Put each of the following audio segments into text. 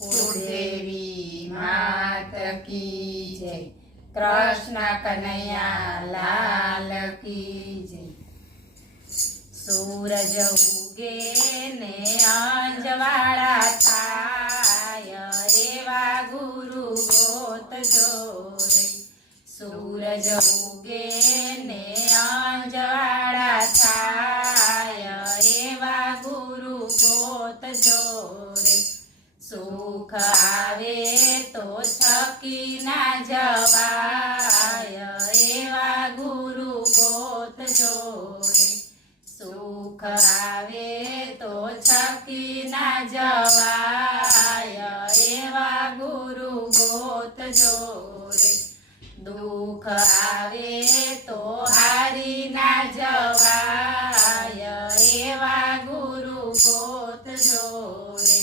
कुलदेवी मात की जय। कृष्ण कन्हैया लाल की जय। सूरज उगे ने अंजवाड़ा थाय एवा गुरु गोत जोरे। सूरज उगे ने अंजवाड़ा थाय एवा गुरु गोत जोरे। सुख आवे तो छकी ना जवाय एवा गुरु गोत जोरे। सुख आवे तो छकी ना जवाय एवा गुरु गोत जोरे। दुख आवे तो हारी ना जवाय एवा गुरु गोत जोरे।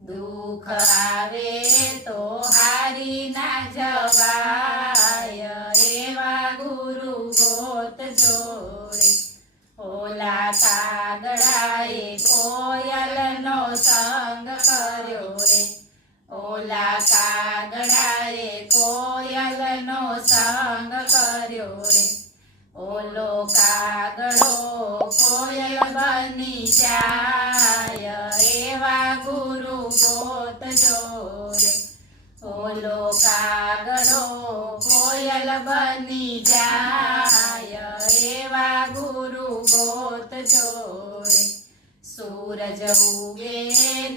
दुख आवे तो हारी ना जवाय एवा गुरु गोत जोरे। ओला कागड़ाए कोयलनो संग कर्यो रे। ओला कागड़ाए कोयलनो संग कर्यो रे। ओलो कागड़ो कोयल बनी जाय एवा गुरु गोत जोरे। ओलो कागड़ो कोयल बनी जाय एवा गुरु गोत जोरे। सूरज उगे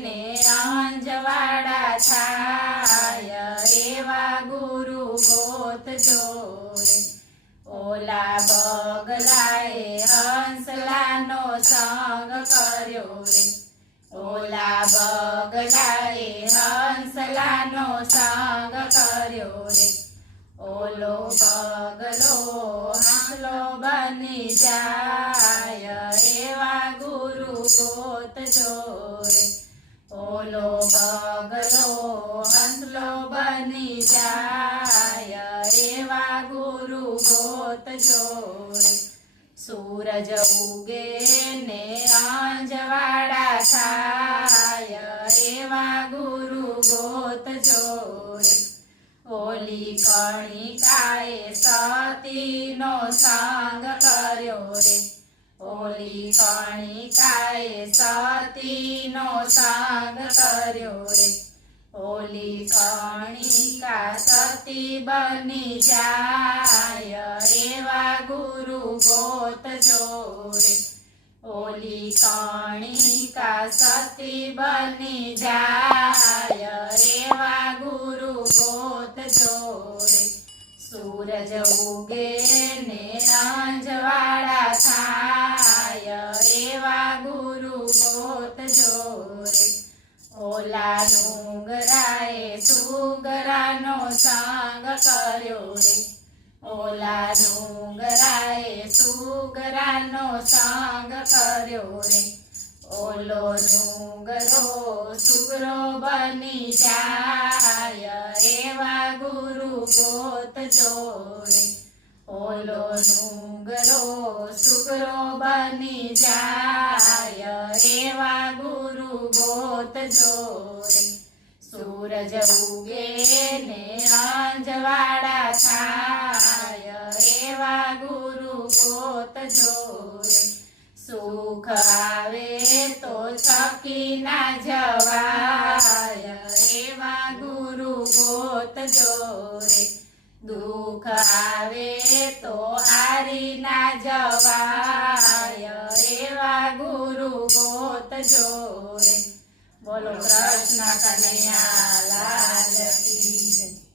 ने अंजवाड़ा थाय एवा गुरु गोत जोरे। ओला बगलाए हंसलानो संग कर्यो रे। ओला बगलाए हंसलानो संग कर्यो रे। ओलो बगलो हंसलो बनी जाय एवा गुरु गोत जोरे। ओलो बगलो हंसलो बनी जाय एवा गुरु गोत जोरे। सूरज उगे ने अंजवाड़ा थाय एवा गुरु गोत जोरे। ओली कणिकाए सतीनो संग कर्यो रे। ओली कणिकाए सतीनो संग कर्यो रे। ओली कणिका सती बनी जाय एवा गुरु गोत जोरे। ओली कणिका सती बनी जाय एवा गुरु गोत जोरे। सूरज उगे ने अंजवाड़ा थाय एवा गुरु गोत जोरे। ओला डूंगराए सुगरानो संग कर्यो रे। ओला डूंगराए सुगरानो संग कर्यो रे। ओलो डूंगरो सुगरो बनी जाय एवा गुरु गोत जोरे। ओलो डूंगरो सुगरो बनी जाय एवा गुरु गोत जोरे। सूरज उगे ने अंजवाड़ा थाय एवा गुरु गोत जोरे। सुख आवे तो छकी ना जवाय एवा गुरु गोत जोरे। दुख आवे तो हारी ना जवाय एवा गुरु गोत जोरे। बोलो कृष्ण कन्हैया लाल की जय।